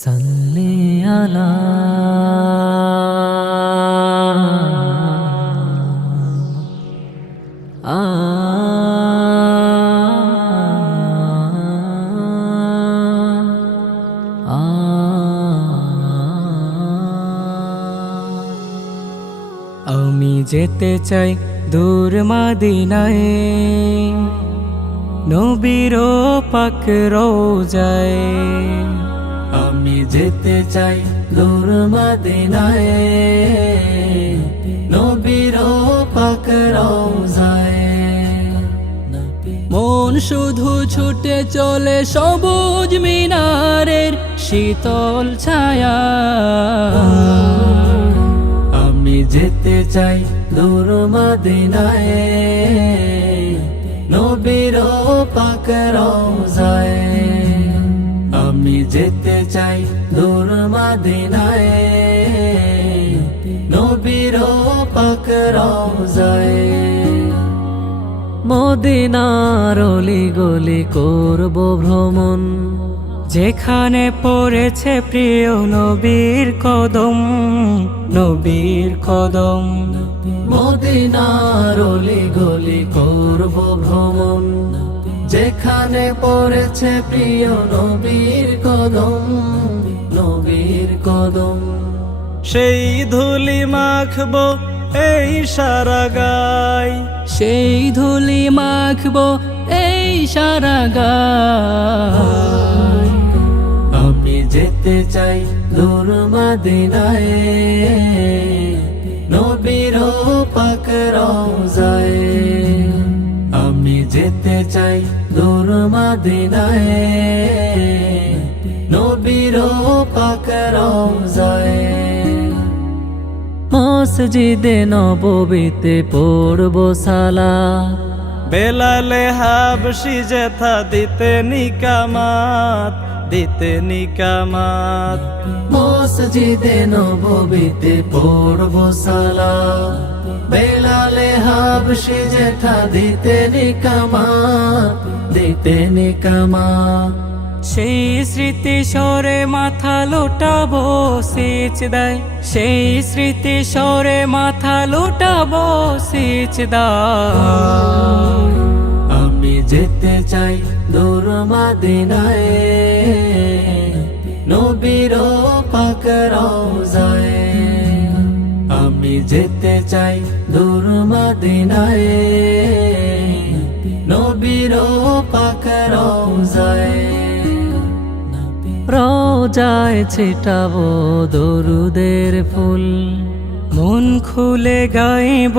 সাল্লি আলা আমি যেতে চাই দূর মদিনায়, নবীর পাক রওজায়। আমি যেতে চাই দূর মদিনায়, নবীর পাক রওজায়। মন শুধু ছুটে চলে সবুজ মিনারের শীতল ছায়া। আমি যেতে চাই দূর মদিনায়, নবীর পাক রওজায়। আমি যেতে চাই দূর মদিনায়, নবীর পাক রওজায়। মদিনার অলি গলি করব ভ্রমণ, যেখানে পড়েছে প্রিয় নবীর কদম, নবীর কদম। মদিনার অলি গলি করব ভ্রমণ, যেখানে পড়েছে প্রিয় নবীর কদম, নবীর কদম। সেই ধুলি মাখবো এই সারা গায়, সেই ধুলি মাখবো এই সারা গায়। আমি যেতে চাই দূর মদিনায়, নবীর পাক রওজায়। আমি যেতে চাই দূর মদিনায়, নবীর পাক রওজায়। মসজিদে নববীতে পড়ব সালাত, বেলালে হাবশি যেথা দিতে নিকামাত, দিতে নিকামাত। মসজিদে নববীতে পড়ব সালাত, বেলালে হাবশি যেথা দিতে নিকামাত, দিতে নিকামাত। সেই স্মৃতি সরে মাথা লুটাবো সিজদায়, সেই স্মৃতি সরে মাথা লুটাবো সিজদায়। আমি যেতে চাই দূর মদিনায়, নবীর পাক রওজায়। আমি যেতে চাই দূর মদিনায়, নবীর পাক রওজায়। রওজায় ছিটাবো দরুদের ফুল, মন খুলে গাইব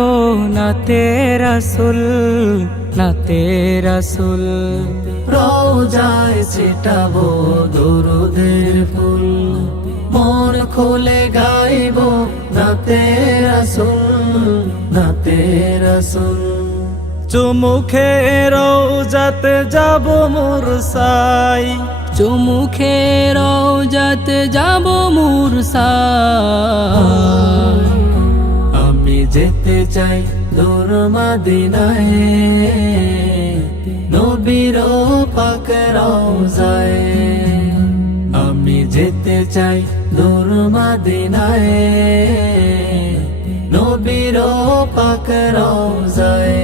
নাতে রাসূল, নাতে রাসূল। রওজায় ছিটাবো দরুদের ফুল, মন খুলে গাইব নাতে রাসূল, নাতে রাসূল। চুমুখে রওজাতে যাব মুরসাই, চুমুখে রওজাতে যাব মুরসাই। আমি যেতে চাই দূর মদিনায়, নবীর পাক রওজায়। আমি যেতে চাই দূর মদিনায়, নবীর পাক রওজায়।